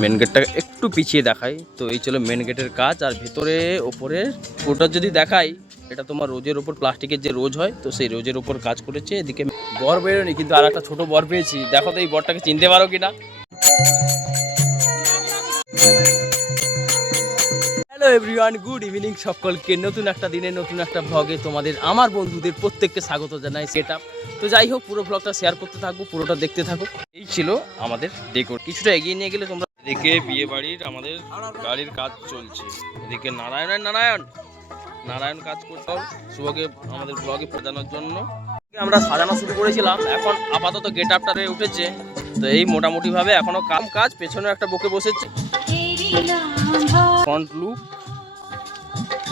Main গেটটা একটু পিছিয়ে দেখাই। তো এই ছিল মেন গেটের কাজ। আর ভেতরে, ওপরে ওটা যদি দেখাই, এটা তোমার রোজের ওপর প্লাস্টিকের যে রোজ হয়, তো সেই রোজের ওপর কাজ করেছে। এদিকে বর বেরোনি কিন্তু আর একটা ছোট বর পেয়েছি। দেখো তো এই বরটাকে চিনতে পারো কিনা? হ্যালো এভরিওয়ান গুড ইভিনিং সকলকে। নতুন একটা দিনে নতুন একটা ভ্লগে তোমাদের আমার বন্ধুদের প্রত্যেককে স্বাগত জানাই সেট আপ তো যাই হোক পুরো ভ্লগটা শেয়ার করতে থাকব পুরোটা দেখতে থাকো। এই ছিল আমাদের ডেকোর কিছুটা এগিয়ে নিয়ে গেলে তোমরা এদিকে বিয়ে বাড়ির আমাদের গাড়ির কাজ চলছে। এদিকে নারায়ণ আর নারায়ণ। নারায়ণ কাজ করতে শুভকে আমাদের ব্লগে প্রজানোর জন্য। আমরা সাজানো শুরু করেছিলাম এখন আপাতত গেট আপটা উঠেছে। তো এই মোটামুটি ভাবে এখনও কাম কাজ পেছনে একটা বকে বসেছে। ফ্রন্ট লুক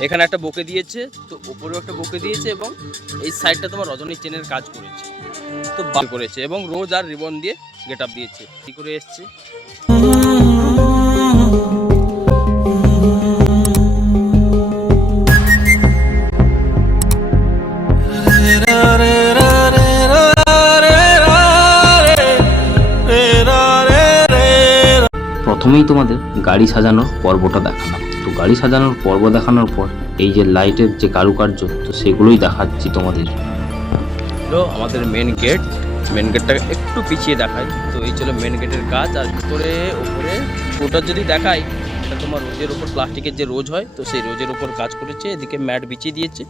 এখানে একটা বকে দিয়েছে, তো ওপরেও একটা বকে দিয়েছে এবং এই সাইডটা তোমার রজনী চেনের কাজ করেছে। তো করেছে এবং রোজ আর রিবন দিয়ে গেট আপ দিয়েছে। কি করে এসছে? গাড়ি সাজানোর পর্বটা দেখালাম। তো গাড়ি সাজানোর পর্ব দেখানোর পর এই যে লাইটের যে কারুকার্য, তো সেগুলোই দেখাচ্ছি তোমাদের। হলো আমাদের মেন গেট মেন গেটটা একটু পিছিয়ে দেখাই। তো এই ছিল মেন গেটের কাজ, আর ভিতরে, ওপরে ওটা যদি দেখাই এটা তোমার রোজের ওপর প্লাস্টিকের যে রোজ হয়, তো সেই রোজের ওপর কাজ করেছে, এদিকে ম্যাট বিছিয়ে দিয়েছে।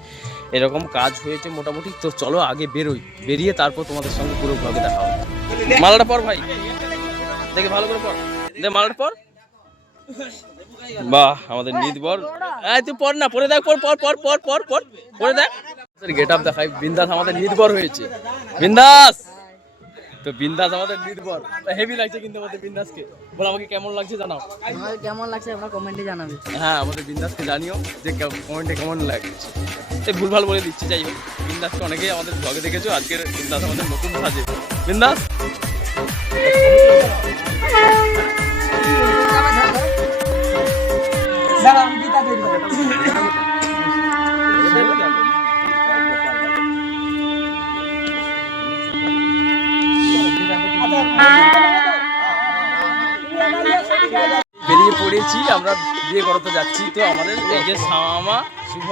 এরকম কাজ হয়েছে মোটামুটি। তো চলো আগে বেরোই। বেরিয়ে তারপর তোমাদের সঙ্গে পুরো ব্লগে দেখা হবে। মালাটা পর ভাই। দেখে ভালো করে পর। দে মালাটা পর। বাহ আমাদের নিদবর এই তুই পর না পরে দেখ পর পর পর পর পর পর পরে দেখ। গেট আপ দেখাই বিন্দাস আমাদের নিদবর হয়েছে। বিন্দাস! তো বিন্দাস আমাদের নিদবর হেভি লাগছে কিন্তু আমাদের বিন্দাসকে। বল আমাকে কেমন লাগছে জানাও। কেমন লাগছে আমরা কমেন্টে জানাবে। হ্যাঁ আমাদের বিন্দাসকে জানিও যে কমেন্টে কেমন লাগছে। এই ভুলভাল বলে দিচ্ছি যাই হোক। বিন্দাসকে অনেকেই আমাদের ব্লগে দেখেছ আজকের বিন্দাস আমাদের নতুন সাজে বিন্দাস! আমরা বিয়ে করাতে যাচ্ছি। তো আমাদের এই যে সামা শুভ,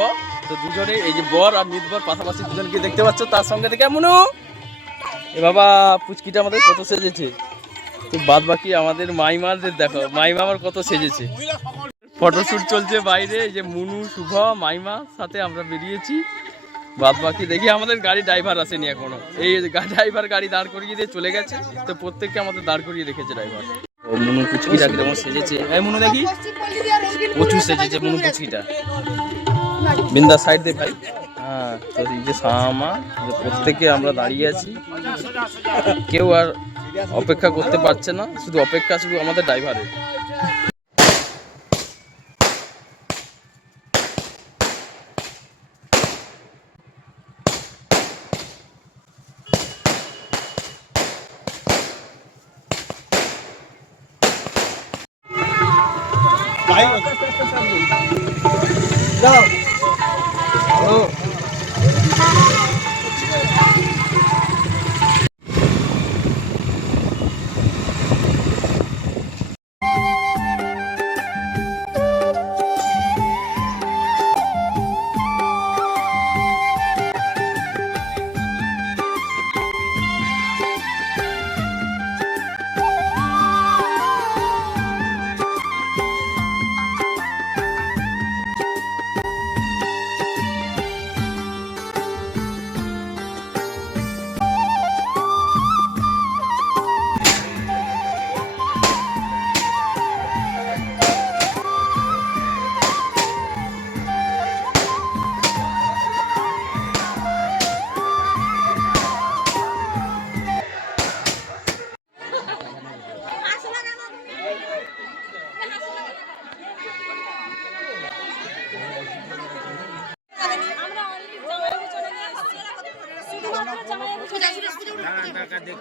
তো দুজনে এই যে বর আর নির্ভর পাশাপাশি দুজনকে দেখতে পাচ্ছ, তার সঙ্গে থেকে মনু। এ বাবা, পুচকিটা আমাদের কত সেজেছে। তো বাদ বাকি আমাদের মাইমাদের দেখো, মাইমা আমার কত সেজেছে। ফটোশ্যুট চলছে বাইরে, এই যে মুনু, শুভ, মাইমা সাথে আমরা বেরিয়েছি। বাদ বাকি দেখি আমাদের গাড়ি ড্রাইভার আসেনি এখনও। এই ড্রাইভার গাড়ি দাঁড় করিয়ে দিয়ে চলে গেছে, তো প্রত্যেককে আমাদের দাঁড় করিয়ে রেখেছে ড্রাইভার। মুনু পুচকিটা কীরকম সেজেছে এই মুনু দেখি। প্রচুর সেজেছে মুনু পুচকিটা। বিন্দা সাইড দে ভাই। হ্যাঁ তো এই যে সামা প্রত্যেকে আমরা দাঁড়িয়ে আছি। কেউ আর অপেক্ষা করতে পারছে না শুধু অপেক্ষা শুধু আমাদের ড্রাইভারের যাও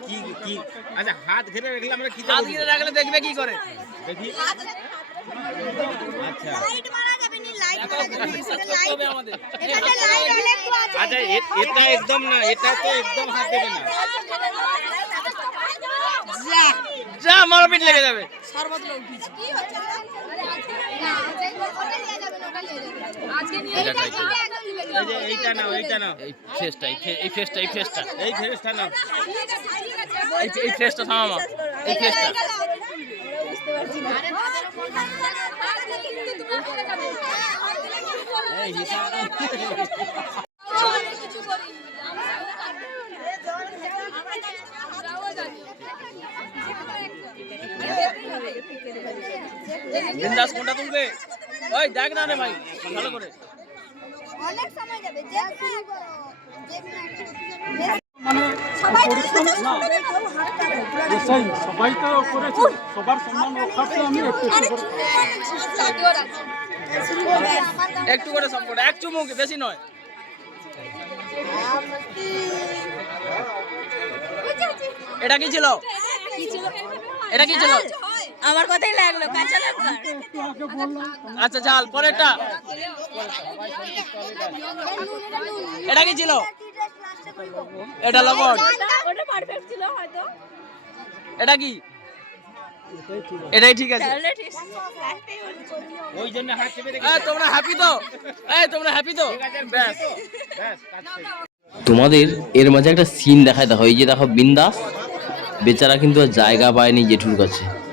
কি কি আচ্ছা হাত ঘিরে রাখলে আমরা কি হাত ঘিরে রাখলে দেখবে কি করে? দেখি। আচ্ছা। লাইট মারা যাবে নি লাইট মারা যাবে লাইট আমাদের। এখানে লাইট হলে আছে। আচ্ছা এটা একদম না এটা তো একদম হাত দেবে না। যা মারপিট লেগে যাবে। কি হচ্ছে? যে এইটা নাও এইটা নাও। এই ফেসটা এই ফেসটা এই ফেসটা এই ফেরেশটা। নাও। এই এই ফেসটা থামা এই ফেসটা হিসাব। বিন্দাস কোনটা তুলবে। ওই দেখ না রে ভাই ভালো করে। অনেক সময় যাবে যে সবাই তো করেছে। সবার সম্মান রক্ষার্থে আমি একটু একটু করে করে এক চুমুক বেশি নয়। এটা কি ছিল? এটা কি ছিল? আমার কথাই লাগল কাঁচা লঙ্কা? আচ্ছা ঝাল পরেরটা। এটা কি ছিল? এটা লবণ। ওটা পারফেক্ট ছিল হয়তো। এটা কি? এটাই ঠিক আছে। ওই জন্য তোমরা হ্যাপি তো? এই তোমরা হ্যাপি তো? ব্যাস। তোমাদের এর মাঝে একটা সিন দেখায় দেখো এই যে দেখো বিন্দাস বেচারা কিন্তু আর জায়গা পায়নি জেঠুর কাছে।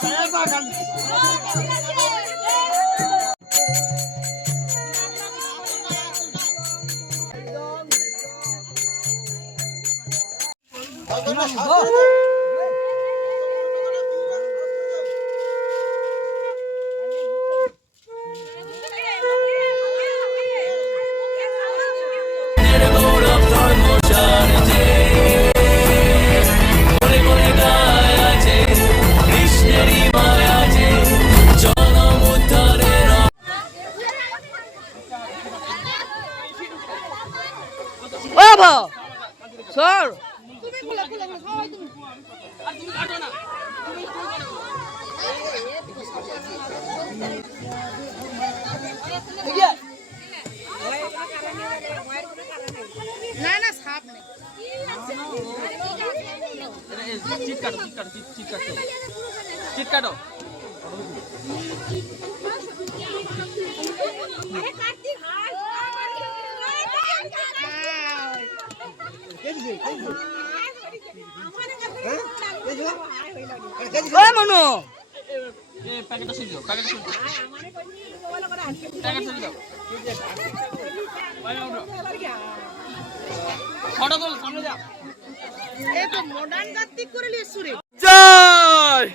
자야사 간. বাবা সর। চিট কাটো চিট কাটো চিট চিট কাটো চিট কাটো ও মনু। প্যাকেটটা শুনছো প্যাকেটটা শুনছো প্যাকেট শুনছো ফটো তোল সামনে যা এই তো মডার্ন গাত্তিক করে নিয়েছ রে। জয়!